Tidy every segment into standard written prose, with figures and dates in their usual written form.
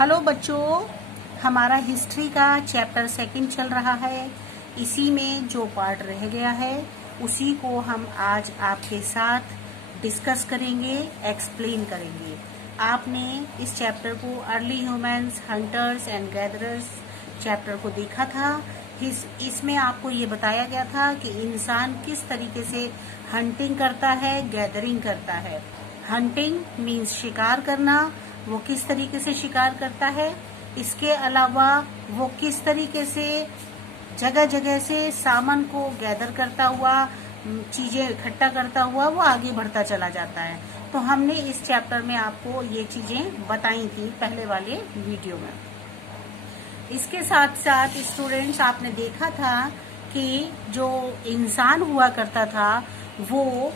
Hello बच्चों, हमारा history का चैप्टर सेकंड चल रहा है। इसी में जो पार्ट रह गया है उसी को हम आज आपके साथ डिस्कस करेंगे, एक्सप्लेन करेंगे। आपने इस चैप्टर को early humans, hunters and gatherers chapter को देखा था। इसमें आपको ये बताया गया था कि इंसान किस तरीके से हंटिंग करता है, गैदरिंग करता है। हंटिंग मीन्स शिकार करना, वो किस तरीके से शिकार करता है। इसके अलावा वो किस तरीके से जगह जगह से सामान को गैदर करता हुआ, चीजें इकट्ठा करता हुआ वो आगे बढ़ता चला जाता है। तो हमने इस चैप्टर में आपको ये चीजें बताई थी पहले वाले वीडियो में। इसके साथ साथ स्टूडेंट्स, आपने देखा था कि जो इंसान हुआ करता था वो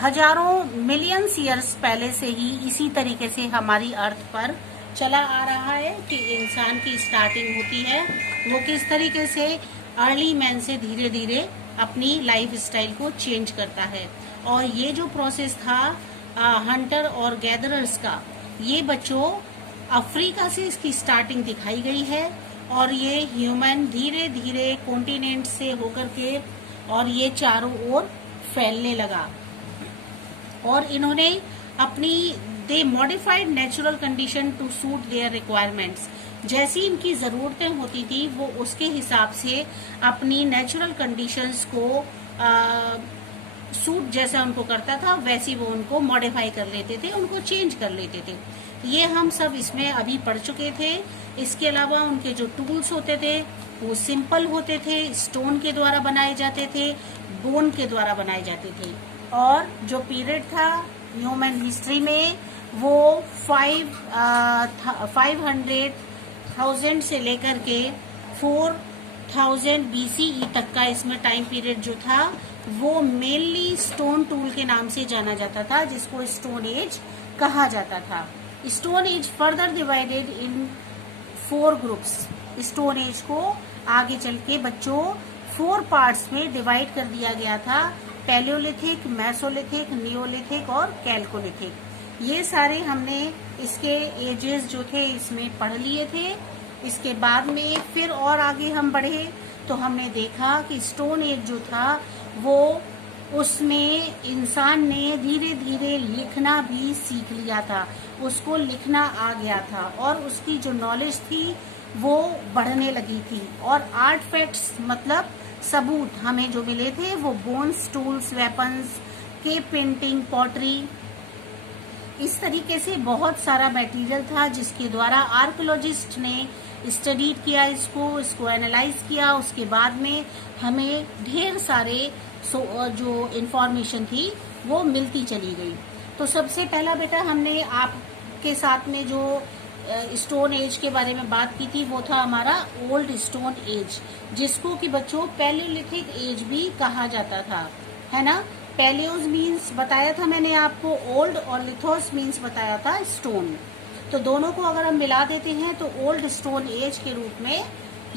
हजारों मिलियंस ईयर्स पहले से ही इसी तरीके से हमारी अर्थ पर चला आ रहा है कि इंसान की स्टार्टिंग होती है। वो किस तरीके से अर्ली मैन से धीरे धीरे अपनी लाइफ स्टाइल को चेंज करता है। और ये जो प्रोसेस था हंटर और गैदरर्स का, ये बच्चों अफ्रीका से इसकी स्टार्टिंग दिखाई गई है। और ये ह्यूमन धीरे धीरे कॉन्टिनेंट से होकर के और ये चारों ओर फैलने लगा। और इन्होंने अपनी they modified natural condition to suit their requirements. जैसी इनकी ज़रूरतें होती थी वो उसके हिसाब से अपनी नेचुरल कंडीशंस को सूट जैसा उनको करता था वैसी वो उनको मॉडिफाई कर लेते थे, उनको चेंज कर लेते थे। ये हम सब इसमें अभी पढ़ चुके थे। इसके अलावा उनके जो टूल्स होते थे वो सिंपल होते थे, स्टोन के द्वारा बनाए जाते थे, बोन के द्वारा बनाए जाते थे। और जो पीरियड था ह्यूमन हिस्ट्री में वो 500,000 से लेकर के 4000 BCE तक का इसमें टाइम पीरियड जो था वो मेनली स्टोन टूल के नाम से जाना जाता था, जिसको स्टोन एज कहा जाता था। Stone age further divided in 4 groups. Stone age को आगे चल के बच्चों 4 पार्ट्स में डिवाइड कर दिया गया था। पैलियोलिथिक, मेसोलिथिक, नियोलिथिक और कैल्कोलिथिक। ये सारे हमने इसके एजेस जो थे इसमें पढ़ लिए थे। इसके बाद में फिर और आगे हम बढ़े तो हमने देखा कि स्टोन एज जो था वो उसमें इंसान ने धीरे धीरे लिखना भी सीख लिया था, उसको लिखना आ गया था और उसकी जो नॉलेज थी वो बढ़ने लगी थी। और आर्टिफैक्ट्स मतलब सबूत हमें जो मिले थे वो bones, tools, weapons, cave painting, pottery, इस तरीके से बहुत सारा मटेरियल था जिसके द्वारा आर्कियोलॉजिस्ट ने स्टडीड किया, इसको एनालाइज किया। उसके बाद में हमें ढेर सारे जो इंफॉर्मेशन थी वो मिलती चली गई। तो सबसे पहला बेटा हमने आपके साथ में जो स्टोन एज के बारे में बात की थी वो था हमारा ओल्ड स्टोन एज, जिसको कि बच्चों पैलियोलिथिक एज भी कहा जाता था, है ना। पैलियोस मीन्स बताया था मैंने आपको ओल्ड और लिथोस मीन्स बताया था स्टोन। तो दोनों को अगर हम मिला देते हैं तो ओल्ड स्टोन एज के रूप में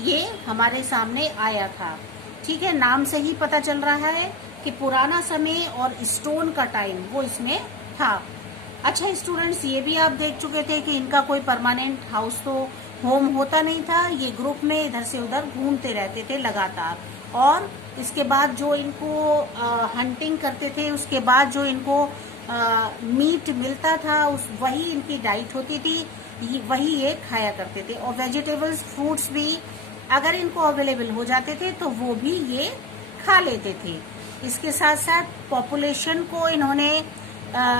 ये हमारे सामने आया था। ठीक है, नाम से ही पता चल रहा है कि पुराना समय और स्टोन का टाइम वो इसमें था। अच्छा स्टूडेंट्स, ये भी आप देख चुके थे कि इनका कोई परमानेंट हाउस तो होम होता नहीं था। ये ग्रुप में इधर से उधर घूमते रहते थे लगातार। और इसके बाद जो इनको हंटिंग करते थे, उसके बाद जो इनको मीट मिलता था वही इनकी डाइट होती थी, वही ये खाया करते थे। और वेजिटेबल्स, फ्रूट्स भी अगर इनको अवेलेबल हो जाते थे तो वो भी ये खा लेते थे। इसके साथ साथ पॉपुलेशन को इन्होंने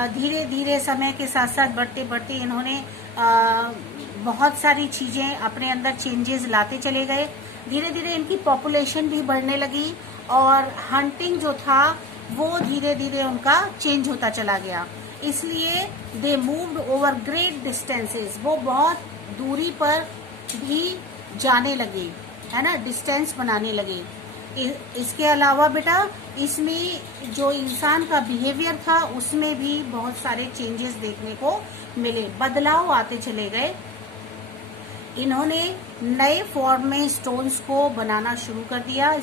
धीरे धीरे समय के साथ साथ बढ़ते बढ़ते इन्होंने बहुत सारी चीजें अपने अंदर चेंजेस लाते चले गए। धीरे धीरे इनकी पॉपुलेशन भी बढ़ने लगी और हंटिंग जो था वो धीरे धीरे उनका चेंज होता चला गया। इसलिए they moved over great distances, वो बहुत दूरी पर भी जाने लगे, है ना, डिस्टेंस बनाने लगे। इसके अलावा बेटा इसमें जो इंसान का बिहेवियर था उसमें भी बहुत सारे चेंजेस देखने को मिले, बदलाव आते चले गए। इन्होंने नए फॉर्म में स्टोन्स को बनाना शुरू कर दिया,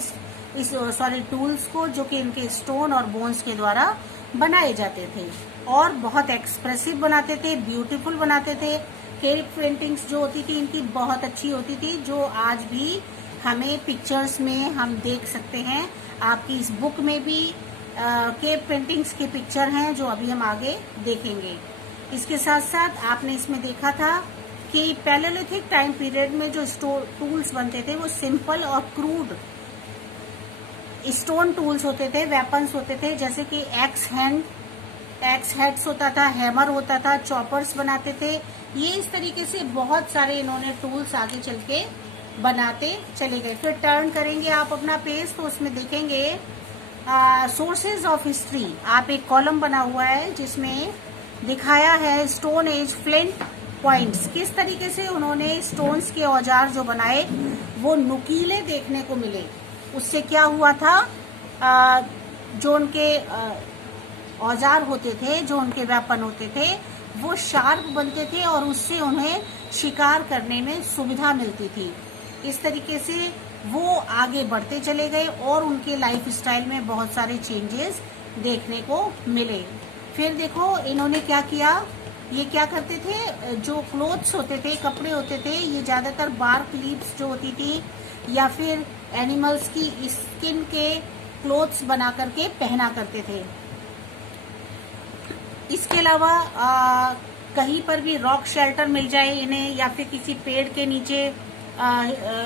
टूल्स को, जो कि इनके स्टोन और बोन्स के द्वारा बनाए जाते थे। और बहुत एक्सप्रेसिव बनाते थे, ब्यूटीफुल बनाते थे। केव पेंटिंग्स जो होती थी इनकी बहुत अच्छी होती थी, जो आज भी हमें पिक्चर्स में हम देख सकते हैं। आपकी इस बुक में भी केव पेंटिंग्स के पिक्चर हैं जो अभी हम आगे देखेंगे। इसके साथ साथ आपने इसमें देखा था कि पैलेलिथिक टाइम पीरियड में जो टूल्स बनते थे वो सिंपल और क्रूड स्टोन टूल्स होते थे, वेपन्स होते थे, जैसे कि एक्स हेड्स होता था, हैमर होता था, चॉपर्स बनाते थे। ये इस तरीके से बहुत सारे इन्होंने टूल्स आगे चल के बनाते चले गए। फिर टर्न करेंगे आप अपना पेज तो उसमें देखेंगे सोर्सेज ऑफ हिस्ट्री। आप एक कॉलम बना हुआ है जिसमें दिखाया है स्टोन एज फ्लिंट पॉइंट्स, किस तरीके से उन्होंने स्टोन्स के औजार जो बनाए वो नुकीले देखने को मिले। उससे क्या हुआ था, जो उनके औजार होते थे, जो उनके वेपन होते थे वो शार्प बनते थे और उससे उन्हें शिकार करने में सुविधा मिलती थी। इस तरीके से वो आगे बढ़ते चले गए और उनके लाइफ स्टाइल में बहुत सारे चेंजेस देखने को मिले। फिर देखो इन्होंने क्या किया, ये क्या करते थे, जो क्लोथ्स होते थे, कपड़े होते थे, ये ज्यादातर बार्क लीव्स जो होती थी या फिर एनिमल्स की स्किन के क्लोथ्स बना करके पहना करते थे। इसके अलावा कहीं पर भी रॉक शेल्टर मिल जाए इन्हें या फिर किसी पेड़ के नीचे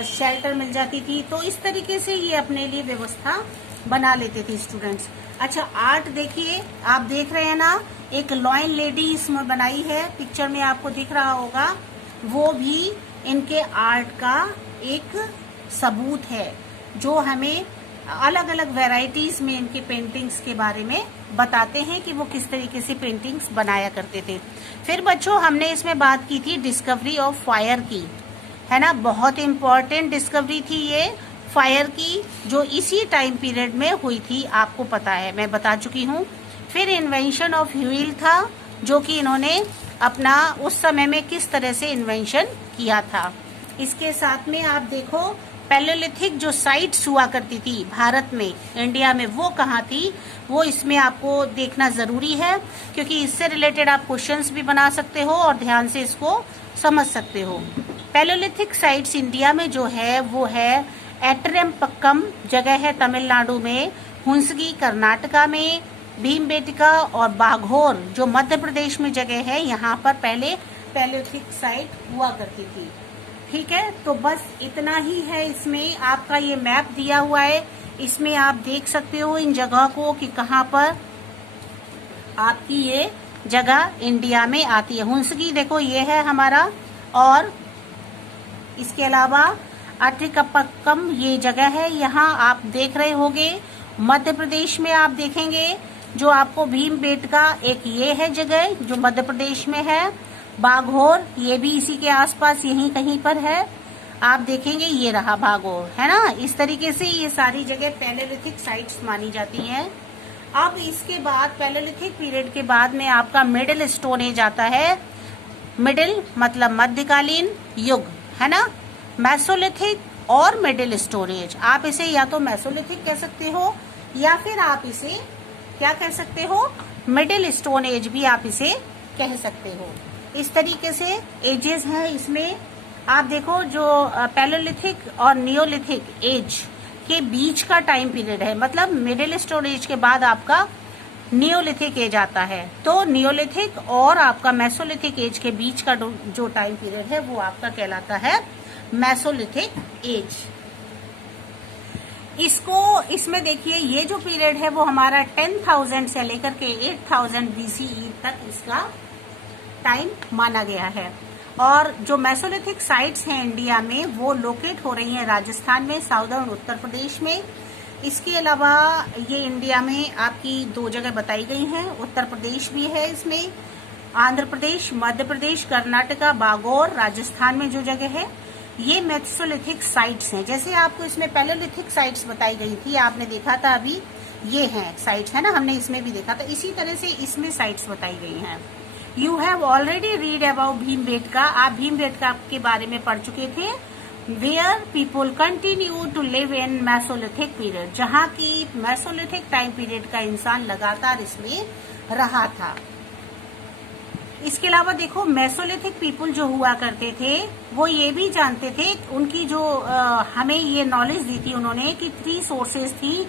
शेल्टर मिल जाती थी, तो इस तरीके से ये अपने लिए व्यवस्था बना लेते थे स्टूडेंट्स। अच्छा, आर्ट देखिए, आप देख रहे हैं ना, एक लॉयन लेडी इसमें बनाई है, पिक्चर में आपको दिख रहा होगा, वो भी इनके आर्ट का एक सबूत है जो हमें अलग अलग वैरायटीज में इनके पेंटिंग्स के बारे में बताते हैं कि वो किस तरीके से पेंटिंग्स बनाया करते थे। फिर बच्चों हमने इसमें बात की थी डिस्कवरी ऑफ फायर की, है ना, बहुत इम्पोर्टेंट डिस्कवरी थी ये फायर की, जो इसी टाइम पीरियड में हुई थी, आपको पता है, मैं बता चुकी हूँ। फिर इन्वेंशन ऑफ व्हील था, जो कि इन्होंने अपना उस समय में किस तरह से इन्वेंशन किया था। इसके साथ में आप देखो पैलेलिथिक जो साइट्स हुआ करती थी भारत में, इंडिया में, वो कहाँ थी, वो इसमें आपको देखना जरूरी है, क्योंकि इससे रिलेटेड आप क्वेश्चंस भी बना सकते हो और ध्यान से इसको समझ सकते हो। पैलेलिथिक साइट्स इंडिया में जो है वो है एटरेमपक्कम जगह है तमिलनाडु में, हुंसगी कर्नाटका में, भीमबेटका और बाघोर जो मध्य प्रदेश में जगह है, यहाँ पर पहले पैलेलिथिक साइट हुआ करती थी। ठीक है, तो बस इतना ही है। इसमें आपका ये मैप दिया हुआ है, इसमें आप देख सकते हो इन जगह को कि कहाँ पर आपकी ये जगह इंडिया में आती है। हुंसगी देखो ये है हमारा, और इसके अलावा अट्रिकपक्कम ये जगह है, यहाँ आप देख रहे होंगे। मध्य प्रदेश में आप देखेंगे जो आपको भीमबेटका एक ये है जगह जो मध्य प्रदेश में है, बाघोर ये भी इसी के आसपास यहीं कहीं पर है, आप देखेंगे ये रहा बाघोर, है ना। इस तरीके से ये सारी जगह पैलेलिथिक साइट्स मानी जाती हैं। अब इसके बाद पैलेलिथिक पीरियड के बाद में आपका मिडिल स्टोन एज आता है। मिडिल मतलब मध्यकालीन युग, है ना। मेसोलिथिक और मिडिल स्टोन एज, आप इसे या तो मेसोलिथिक कह सकते हो या फिर आप इसे क्या कह सकते हो, मिडिल स्टोन एज भी आप इसे कह सकते हो। इस तरीके से एजेस हैं इसमें। आप देखो जो पैलेलिथिक और नियोलिथिक एज के बीच का टाइम पीरियड है, मतलब मिडिल स्टोन एज के बाद आपका नियोलिथिक एज आता है, तो नियोलिथिक और आपका मेसोलिथिक एज के बीच का जो टाइम पीरियड है वो आपका कहलाता है मेसोलिथिक एज। इसमें देखिए ये जो पीरियड है वो हमारा 10,000 से लेकर के 8,000 BCE तक इसका टाइम माना गया है। और जो मेसोलिथिक साइट्स हैं इंडिया में वो लोकेट हो रही हैं राजस्थान में, साउदर्न उत्तर प्रदेश में। इसके अलावा ये इंडिया में आपकी 2 जगह बताई गई हैं, उत्तर प्रदेश भी है इसमें, आंध्र प्रदेश, मध्य प्रदेश, कर्नाटका, बागोर, राजस्थान में जो जगह है ये मेसोलिथिक साइट्स हैं। जैसे आपको इसमें पैलेलिथिक साइट्स बताई गई थी, आपने देखा था अभी, ये हैं साइट्स, है ना, हमने इसमें भी देखा था, इसी तरह से इसमें साइट्स बताई गई हैं। You have already read about Bhimbetka, आप भीमबेटका के बारे में पढ़ चुके थे। Where people continue to live in mesolithic period, जहाँ की मेसोलिथिक टाइम पीरियड का इंसान लगातार इसमें रहा था। इसके अलावा देखो मेसोलिथिक पीपल जो हुआ करते थे वो ये भी जानते थे, उनकी जो हमें ये नॉलेज दी थी उन्होंने कि 3 सोर्सेज थी,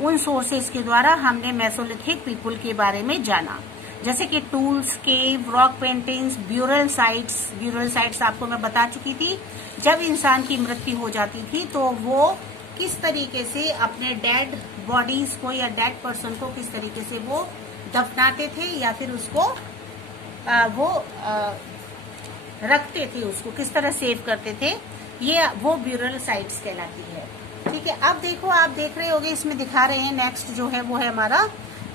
उन सोर्सेज के द्वारा हमने मेसोलिथिक पीपल के बारे में जाना, जैसे कि tools, cave, rock paintings, burial sites. Burial sites आपको मैं बता चुकी थी, जब इंसान की मृत्यु हो जाती थी तो वो किस तरीके से अपने डेड बॉडीज को या डेड पर्सन को किस तरीके से वो दफनाते थे या फिर उसको रखते थे, उसको किस तरह सेव करते थे, ये वो ब्यूरल साइट्स कहलाती है। ठीक है, अब देखो आप देख रहे होगे इसमें दिखा रहे हैं नेक्स्ट जो है वो है हमारा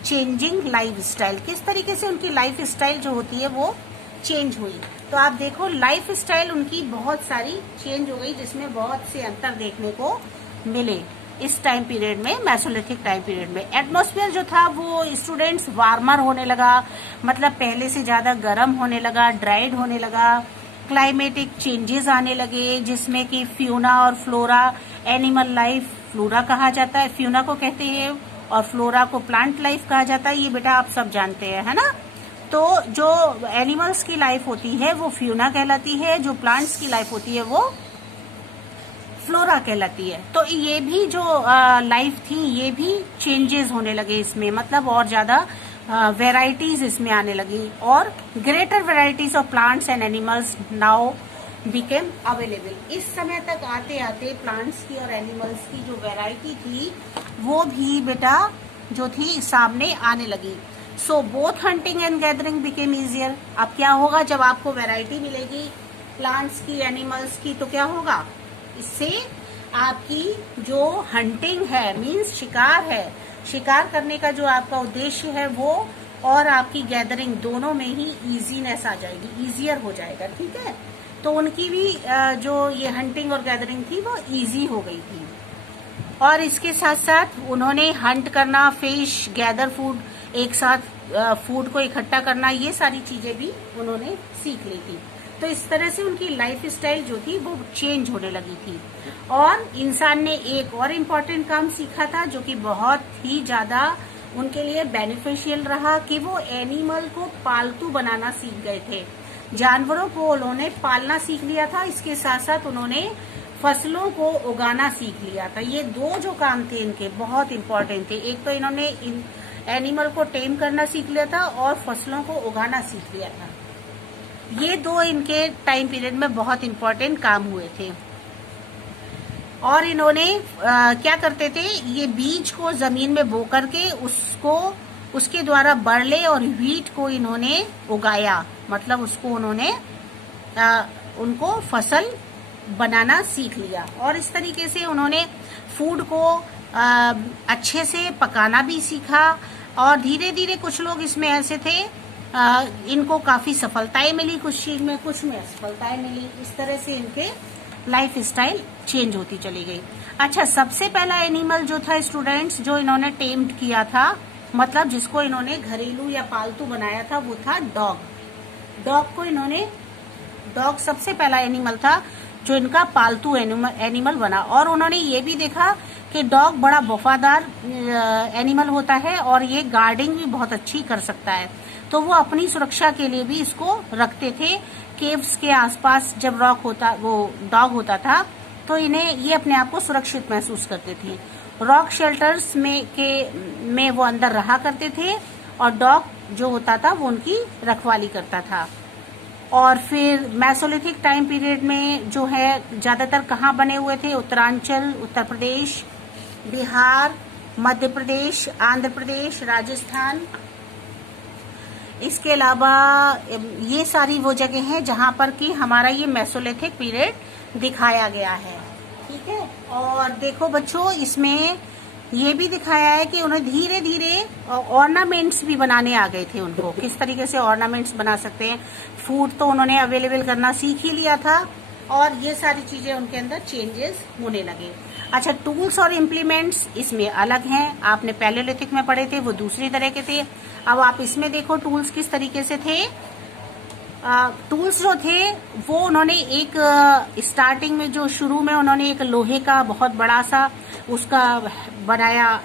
चेंजिंग लाइफ स्टाइल। किस तरीके से उनकी लाइफ स्टाइल जो होती है वो चेंज हुई। तो आप देखो लाइफ स्टाइल उनकी बहुत सारी चेंज हो गई, जिसमें बहुत से अंतर देखने को मिले इस टाइम पीरियड में, मेसोलिथिक टाइम पीरियड में। एटमॉस्फेयर जो था वो स्टूडेंट्स वार्मर होने लगा, मतलब पहले से ज्यादा गर्म होने लगा, ड्राइड होने लगा, क्लाइमेटिक चेंजेस आने लगे, जिसमें कि फ्यूना और फ्लोरा, एनिमल लाइफ फ्लोरा कहा जाता है, फ्यूना को कहते हैं, और फ्लोरा को प्लांट लाइफ कहा जाता है। ये बेटा आप सब जानते हैं, है ना। तो जो एनिमल्स की लाइफ होती है वो फ्यूना कहलाती है, जो प्लांट्स की लाइफ होती है वो फ्लोरा कहलाती है। तो ये भी जो लाइफ थी ये भी चेंजेस होने लगे इसमें, मतलब और ज्यादा वेराइटीज इसमें आने लगी, और greater varieties of plants and animals now became available. इस समय तक आते आते प्लांट्स की और एनिमल्स की जो वेराइटी थी वो भी बेटा जो थी सामने आने लगी। So both hunting and gathering became easier. अब क्या होगा, जब आपको वैरायटी मिलेगी प्लांट्स की, एनिमल्स की, तो क्या होगा, इससे आपकी जो हंटिंग है मीन्स शिकार है, शिकार करने का जो आपका उद्देश्य है वो, और आपकी गैदरिंग दोनों में ही इजीनेस आ जाएगी, इजियर हो जाएगा। ठीक है, तो उनकी भी जो ये हंटिंग और गैदरिंग थी वो इजी हो गई थी। और इसके साथ साथ उन्होंने हंट करना, फिश, गैदर फूड, एक साथ फूड को इकट्ठा करना, ये सारी चीजें भी उन्होंने सीख ली थी। तो इस तरह से उनकी लाइफ स्टाइल जो थी वो चेंज होने लगी थी। और इंसान ने एक और इम्पोर्टेंट काम सीखा था जो कि बहुत ही ज्यादा उनके लिए बेनिफिशियल रहा, कि वो एनिमल को पालतू बनाना सीख गए थे। जानवरों को उन्होंने पालना सीख लिया था, इसके साथ साथ उन्होंने फसलों को उगाना सीख लिया था। ये 2 जो काम थे इनके बहुत इम्पोर्टेंट थे। एक तो इन्होंने एनिमल को टेम करना सीख लिया था और फसलों को उगाना सीख लिया था। ये 2 इनके टाइम पीरियड में बहुत इम्पोर्टेंट काम हुए थे। और इन्होंने क्या करते थे, ये बीज को जमीन में बो करके उसके द्वारा बरले और व्हीट को इन्होंने उगाया, मतलब उसको उन्होंने उनको फसल बनाना सीख लिया। और इस तरीके से उन्होंने फूड को अच्छे से पकाना भी सीखा। और धीरे धीरे कुछ लोग इसमें ऐसे थे, इनको काफी सफलताएं मिली, कुछ चीज में, कुछ में असफलताएं मिली। इस तरह से इनके लाइफ स्टाइल चेंज होती चली गई। अच्छा, सबसे पहला एनिमल जो था स्टूडेंट्स, जो इन्होंने टेम्ड किया था, मतलब जिसको इन्होंने घरेलू या पालतू बनाया था, वो था डॉग। डॉग सबसे पहला एनिमल था जो इनका पालतू एनिमल बना। और उन्होंने ये भी देखा कि डॉग बड़ा वफादार एनिमल होता है और ये गार्डिंग भी बहुत अच्छी कर सकता है। तो वो अपनी सुरक्षा के लिए भी इसको रखते थे। केव्स के आसपास जब डॉग होता था तो ये अपने आप को सुरक्षित महसूस करते थे। रॉक शेल्टर्स में वो अंदर रहा करते थे और डॉग जो होता था वो उनकी रखवाली करता था। और फिर मेसोलिथिक टाइम पीरियड में जो है ज्यादातर कहाँ बने हुए थे, उत्तरांचल, उत्तर प्रदेश, बिहार, मध्य प्रदेश, आंध्र प्रदेश, राजस्थान। इसके अलावा ये सारी वो जगह हैं जहां पर कि हमारा ये मेसोलिथिक पीरियड दिखाया गया है। ठीक है, और देखो बच्चों इसमें ये भी दिखाया है कि उन्हें धीरे धीरे ऑर्नामेंट्स भी बनाने आ गए थे। उनको किस तरीके से ऑर्नामेंट्स बना सकते हैं, फूड तो उन्होंने अवेलेबल करना सीख ही लिया था और ये सारी चीजें उनके अंदर चेंजेस होने लगे। अच्छा, टूल्स और इम्प्लीमेंट्स इसमें अलग हैं, आपने पैलेलिथिक में पढ़े थे, वो दूसरी तरह के थे। अब आप इसमें देखो टूल्स किस तरीके से थे। टूल्स जो थे वो उन्होंने एक स्टार्टिंग में जो शुरू में उन्होंने एक लोहे का बहुत बड़ा सा उसका बनाया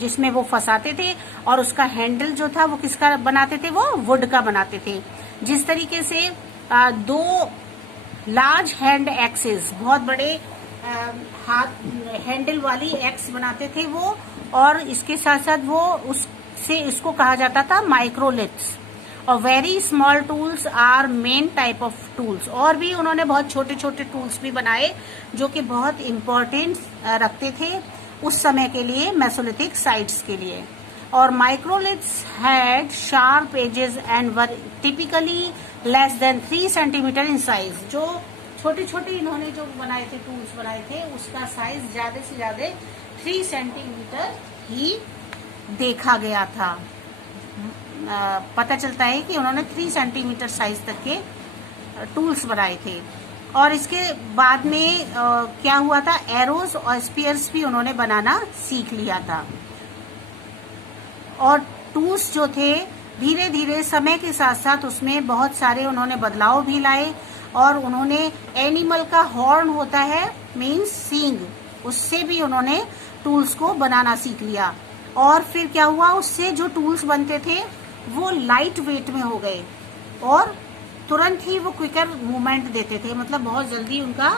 जिसमें वो फंसाते थे, और उसका हैंडल जो था वो किसका बनाते थे, वो वुड का बनाते थे। जिस तरीके से दो लार्ज हैंड एक्सेस, बहुत बड़े हाथ हैंडल वाली एक्स बनाते थे वो, और इसके साथ साथ वो उससे इसको कहा जाता था माइक्रोलिथ्स। और very small tools are main type of tools, और भी उन्होंने बहुत छोटे छोटे टूल्स भी बनाए जो कि बहुत इम्पोर्टेंस रखते थे उस समय के लिए, मेसोलिथिक साइट्स के लिए। और microliths had sharp edges and were typically less than 3 centimetre in size. जो छोटे छोटे इन्होंने जो बनाए थे, टूल्स बनाए थे, उसका साइज ज्यादा से ज्यादा 3 सेंटीमीटर ही देखा गया था। पता चलता है कि उन्होंने 3 सेंटीमीटर साइज तक के टूल्स बनाए थे। और इसके बाद में क्या हुआ था, एरोज और स्पीयर्स भी उन्होंने बनाना सीख लिया था। और टूल्स जो थे धीरे धीरे समय के साथ साथ उसमें बहुत सारे उन्होंने बदलाव भी लाए। और उन्होंने एनिमल का हॉर्न होता है, मीन्स सींग, उससे भी उन्होंने टूल्स को बनाना सीख लिया। और फिर क्या हुआ, उससे जो टूल्स बनते थे वो लाइट वेट में हो गए और तुरंत ही वो क्विकर मूवमेंट देते थे, मतलब बहुत जल्दी उनका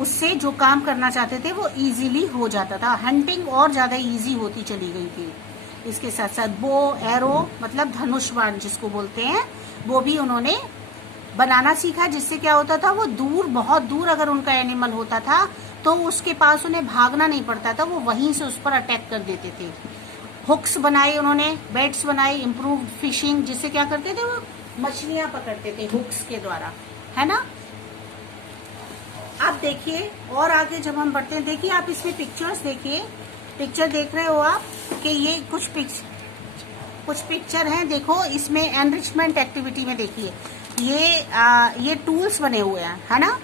उससे जो काम करना चाहते थे वो इजीली हो जाता था। हंटिंग और ज्यादा इजी होती चली गई थी। इसके साथ साथ बो, एरो मतलब धनुष बाण जिसको बोलते हैं, वो भी उन्होंने बनाना सीखा, जिससे क्या होता था, वो दूर, बहुत दूर अगर उनका एनिमल होता था तो उसके पास उन्हें भागना नहीं पड़ता था, वो वहीं से उस पर अटैक कर देते थे। हुक्स बनाए उन्होंने, बेट्स बनाए, इम्प्रूव फिशिंग, जिससे क्या करते थे, वो मछलियां पकड़ते थे हुक्स के द्वारा, है ना। अब देखिए और आगे जब हम बढ़ते हैं, देखिए आप इसमें पिक्चर्स देखिए, पिक्चर देख रहे हो आप कि ये कुछ पिक्चर हैं। देखो इसमें एनरिचमेंट एक्टिविटी में देखिए ये टूल्स बने हुए हैं, है ना।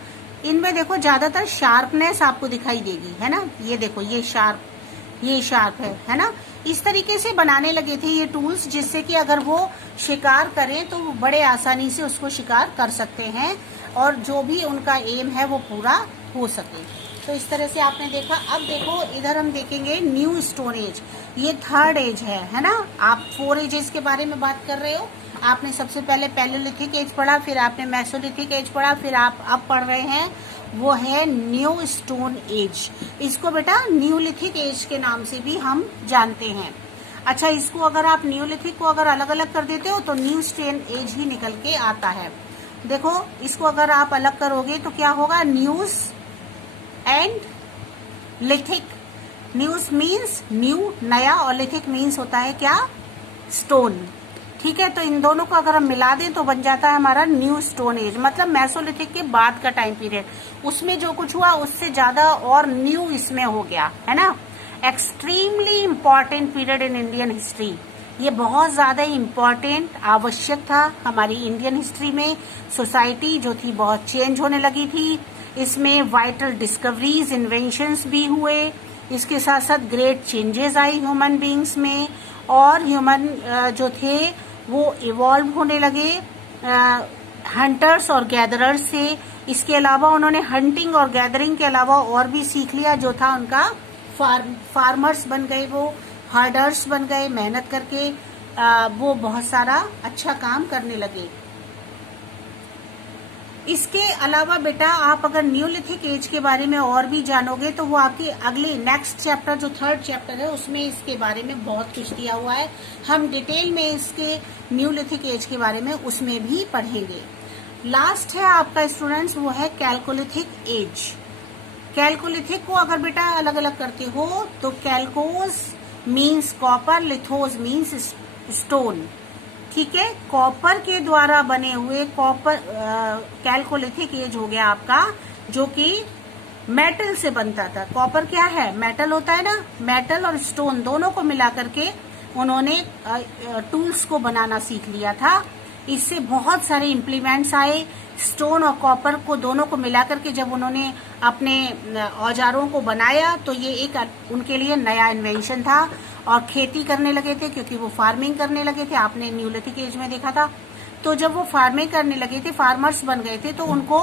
इनमें देखो ज्यादातर शार्पनेस आपको दिखाई देगी, है ना। ये देखो ये शार्प है ना। इस तरीके से बनाने लगे थे ये टूल्स, जिससे कि अगर वो शिकार करें तो वो बड़े आसानी से उसको शिकार कर सकते हैं और जो भी उनका एम है वो पूरा हो सके। तो इस तरह से आपने देखा। अब देखो इधर हम देखेंगे न्यू स्टोन एज, ये 3rd एज है ना। आप 4 एजेस के बारे में बात कर रहे हो। आपने सबसे पहले पैलेलिथिक एज पढ़ा, फिर आपने मेसोलिथिक एज पढ़ा, फिर आप अब पढ़ रहे हैं वो है न्यू स्टोन एज। इसको बेटा न्यूलिथिक एज के नाम से भी हम जानते हैं। अच्छा, इसको अगर आप न्यूलिथिक को अगर अलग अलग कर देते हो तो न्यू स्टोन एज ही निकल के आता है। देखो इसको अगर आप अलग करोगे तो क्या होगा, news and lithic. News means new, नया, और लिथिक मीन्स होता है क्या, स्टोन। ठीक है, तो इन दोनों को अगर हम मिला दें तो बन जाता है हमारा न्यू स्टोन एज, मतलब मेसोलिथिक के बाद का टाइम पीरियड। उसमें जो कुछ हुआ उससे ज्यादा और न्यू इसमें हो गया, है ना। Extremely important period in Indian history, ये बहुत ज्यादा इम्पोर्टेंट, आवश्यक था हमारी इंडियन हिस्ट्री में। सोसाइटी जो थी बहुत चेंज होने लगी थी, इसमें वाइटल डिस्कवरीज, इन्वेंशंस भी हुए, इसके साथ साथ ग्रेट चेंजेस आई ह्यूमन बींग्स में, और ह्यूमन जो थे वो इवॉल्व होने लगे हंटर्स और गैदरर्स से। इसके अलावा उन्होंने हंटिंग और गैदरिंग के अलावा और भी सीख लिया, जो था उनका फार्मर्स बन गए, वो हर्डर्स बन गए, मेहनत करके वो बहुत सारा अच्छा काम करने लगे। इसके अलावा बेटा आप अगर न्यूलिथिक एज के बारे में और भी जानोगे तो वो आपकी अगले नेक्स्ट चैप्टर जो 3rd चैप्टर है उसमें इसके बारे में बहुत कुछ दिया हुआ है। हम डिटेल में इसके न्यूलिथिक एज के बारे में उसमें भी पढ़ेंगे। लास्ट है आपका स्टूडेंट्स, वो है कैल्कोलिथिक एज। कैल्कोलिथिक को अगर बेटा अलग अलग करते हो तो कैल्कोस मीन्स कॉपर, लिथोस मीन्स स्टोन। ठीक है, कॉपर के द्वारा बने हुए कैल्कोलिथिक एज हो गया आपका, जो कि मेटल से बनता था। कॉपर क्या है, मेटल होता है ना। मेटल और स्टोन दोनों को मिला करके उन्होंने टूल्स को बनाना सीख लिया था। इससे बहुत सारे इम्प्लीमेंट्स आए। स्टोन और कॉपर को दोनों को मिला करके जब उन्होंने अपने औजारों को बनाया तो ये एक उनके लिए नया इन्वेंशन था, और खेती करने लगे थे क्योंकि वो फार्मिंग करने लगे थे। आपने न्यूलिथिक एज में देखा था। तो जब वो फार्मिंग करने लगे थे, फार्मर्स बन गए थे, तो उनको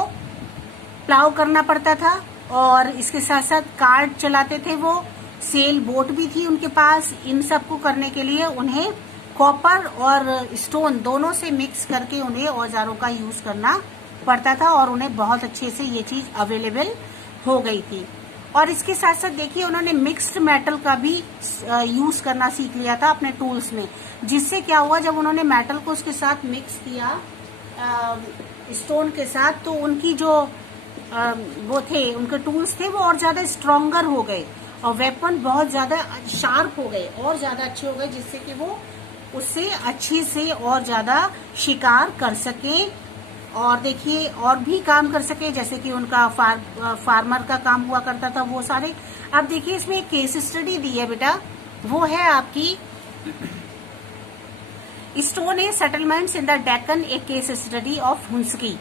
प्लाव करना पड़ता था, और इसके साथ साथ कार्ट चलाते थे वो, सेल बोट भी थी उनके पास। इन सब को करने के लिए उन्हें कॉपर और स्टोन दोनों से मिक्स करके उन्हें औजारों का यूज करना पड़ता था और उन्हें बहुत अच्छे से ये चीज अवेलेबल हो गई थी। और इसके साथ साथ देखिए उन्होंने मिक्स्ड मेटल का भी यूज करना सीख लिया था अपने टूल्स में, जिससे क्या हुआ जब उन्होंने मेटल को उसके साथ मिक्स किया स्टोन के साथ, तो उनकी जो वो थे उनके टूल्स थे वो और ज्यादा स्ट्रॉन्गर हो गए और वेपन बहुत ज्यादा शार्प हो गए और ज्यादा अच्छे हो गए, जिससे कि वो उससे अच्छे से और ज्यादा शिकार कर सके और देखिए और भी काम कर सके, जैसे कि उनका फार्मर का काम हुआ करता था वो सारे। अब देखिए इसमें एक केस स्टडी दी है बेटा, वो है आपकी stone age settlements in the Deccan, a case study of Hunsgi.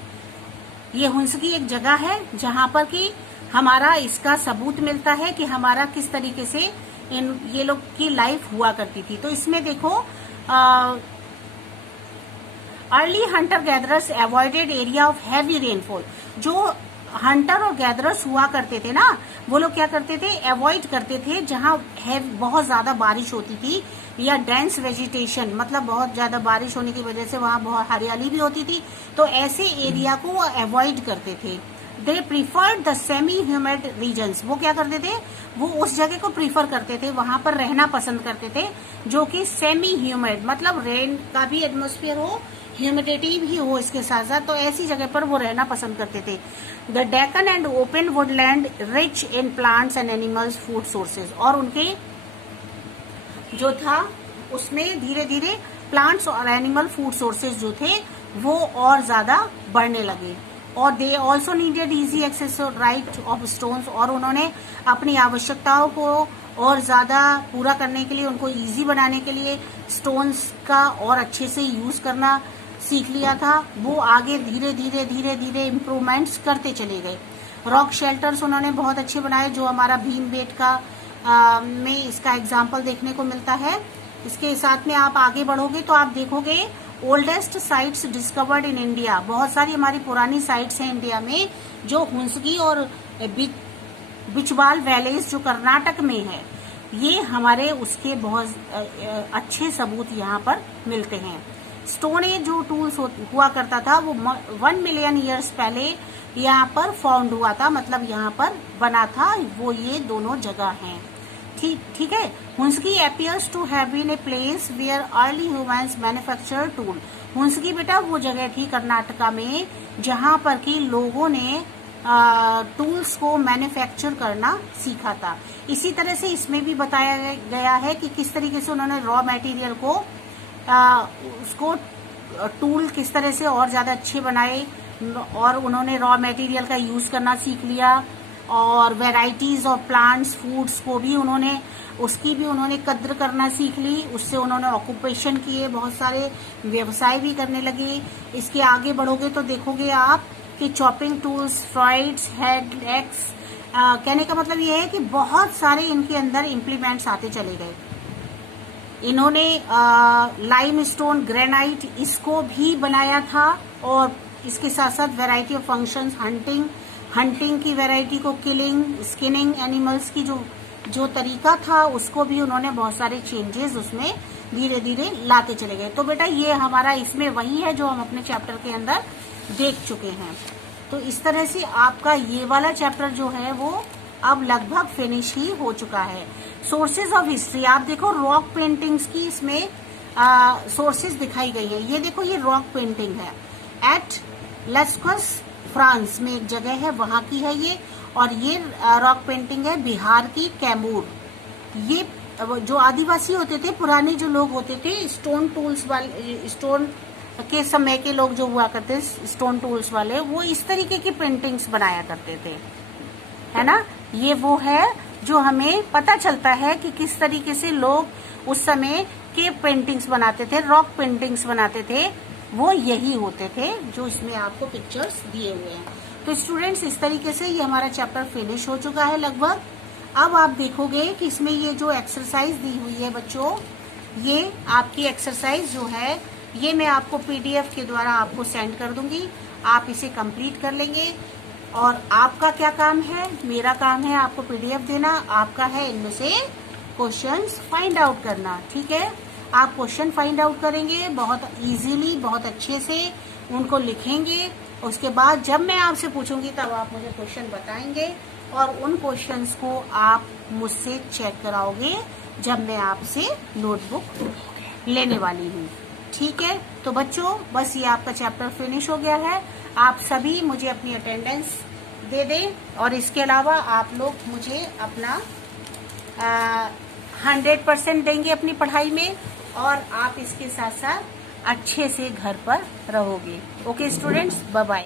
ये हुंसकी एक जगह है जहां पर कि हमारा इसका सबूत मिलता है कि हमारा किस तरीके से ये लोग की लाइफ हुआ करती थी। तो इसमें देखो early Hunter gatherers avoided area of heavy rainfall. जो हंटर और गैदरर्स हुआ करते थे ना, वो लोग क्या करते थे, अवॉइड करते थे जहां बहुत ज्यादा बारिश होती थी या डेंस वेजिटेशन, मतलब बहुत ज्यादा बारिश होने की वजह से वहां बहुत हरियाली भी होती थी, तो ऐसे एरिया को वो अवॉइड करते थे। They preferred the semi humid regions. वो क्या करते थे, वो उस जगह को प्रीफर करते थे, वहां पर रहना पसंद करते थे जो कि सेमी ह्यूमिड, मतलब रेन का भी एटमोस्फियर हो, ह्यूमिडिटी भी हो इसके साथ साथ, तो ऐसी जगह पर वो रहना पसंद करते थे। The Deccan and open Woodland rich in plants and animals food sources. और उनके जो था उसमें धीरे धीरे प्लांट्स और एनिमल फूड सोर्सेज जो थे वो और ज्यादा बढ़ने लगे। और they also needed easy access right of stones. और उन्होंने अपनी आवश्यकताओं को और ज्यादा पूरा करने के लिए, उनको इजी बनाने के लिए स्टोन्स का और अच्छे से यूज करना सीख लिया था। वो आगे धीरे धीरे इम्प्रूवमेंट्स करते चले गए। रॉक शेल्टर्स उन्होंने बहुत अच्छे बनाए, जो हमारा भीमबेटका में इसका एग्जाम्पल देखने को मिलता है। इसके साथ में आप आगे बढ़ोगे तो आप देखोगे oldest sites discovered in India. बहुत सारी हमारी पुरानी साइट्स हैं इंडिया में जो हुंसकी और बिचवाल वैलीज जो कर्नाटक में है, ये हमारे उसके बहुत अच्छे सबूत यहाँ पर मिलते हैं। स्टोन एज जो टूल्स हुआ करता था वो 1 मिलियन ईयर्स पहले यहाँ पर फाउंड हुआ था, मतलब यहाँ पर बना था, वो ये दोनों जगह हैं। ठीक है। हुंसकी appears to have been a place where early humans manufactured tool। हुंसकी बेटा वो जगह थी कर्नाटका में जहाँ पर कि लोगों ने टूल्स को मैन्युफैक्चर करना सीखा था। इसी तरह से इसमें भी बताया गया है कि किस तरीके से उन्होंने रॉ मटेरियल को उसको टूल किस तरह से और ज्यादा अच्छे बनाए, और उन्होंने रॉ मटेरियल का यूज करना सीख लिया। और वैरायटीज ऑफ प्लांट्स फूड्स को भी उन्होंने कद्र करना सीख ली। उससे उन्होंने ऑक्यूपेशन किए, बहुत सारे व्यवसाय भी करने लगे। इसके आगे बढ़ोगे तो देखोगे आप कि chopping tools, Freud's, head x, कहने का मतलब ये है कि बहुत सारे इनके अंदर इम्प्लीमेंट्स आते चले गए। इन्होंने लाइमस्टोन, ग्रेनाइट, इसको भी बनाया था। और इसके साथ साथ वैरायटी ऑफ फंक्शंस, हंटिंग की वैरायटी को, किलिंग, स्किनिंग एनिमल्स की जो तरीका था उसको भी उन्होंने बहुत सारे चेंजेस उसमें धीरे धीरे लाते चले गए। तो बेटा ये हमारा इसमें वही है जो हम अपने चैप्टर के अंदर देख चुके हैं। तो इस तरह से आपका ये वाला चैप्टर जो है वो अब लगभग फिनिश ही हो चुका है। सोर्सेज ऑफ हिस्ट्री, आप देखो रॉक पेंटिंग्स की इसमें सोर्सेज दिखाई गई है। ये देखो ये रॉक पेंटिंग है एट लेस्कस फ्रांस में एक जगह है, वहां की है ये। और ये रॉक पेंटिंग है बिहार की कैमूर। ये जो आदिवासी होते थे, पुराने जो लोग होते थे, स्टोन टूल्स वाले, स्टोन के समय के लोग जो हुआ करते स्टोन टूल्स वाले, वो इस तरीके की पेंटिंग्स बनाया करते थे, है ना। ये वो है जो हमें पता चलता है कि किस तरीके से लोग उस समय के पेंटिंग्स बनाते थे, रॉक पेंटिंग्स बनाते थे, वो यही होते थे जो इसमें आपको पिक्चर्स दिए हुए हैं। तो स्टूडेंट्स इस तरीके से ये हमारा चैप्टर फिनिश हो चुका है लगभग। अब आप देखोगे कि इसमें ये जो एक्सरसाइज दी हुई है बच्चों, ये आपकी एक्सरसाइज जो है ये मैं आपको पीडीएफ के द्वारा आपको सेंड कर दूंगी। आप इसे कंप्लीट कर लेंगे। और आपका क्या काम है, मेरा काम है आपको पीडीएफ देना, आपका है इनमें से क्वेश्चंस फाइंड आउट करना। ठीक है। आप क्वेश्चन फाइंड आउट करेंगे बहुत इजीली, बहुत अच्छे से उनको लिखेंगे। उसके बाद जब मैं आपसे पूछूंगी तब आप मुझे क्वेश्चन बताएंगे और उन क्वेश्चंस को आप मुझसे चेक कराओगे जब मैं आपसे नोटबुक लेने वाली हूँ। ठीक है, तो बच्चों बस ये आपका चैप्टर फिनिश हो गया है। आप सभी मुझे अपनी अटेंडेंस दे दें और इसके अलावा आप लोग मुझे अपना 100% देंगे अपनी पढ़ाई में और आप इसके साथ साथ अच्छे से घर पर रहोगे। Okay students, bye bye.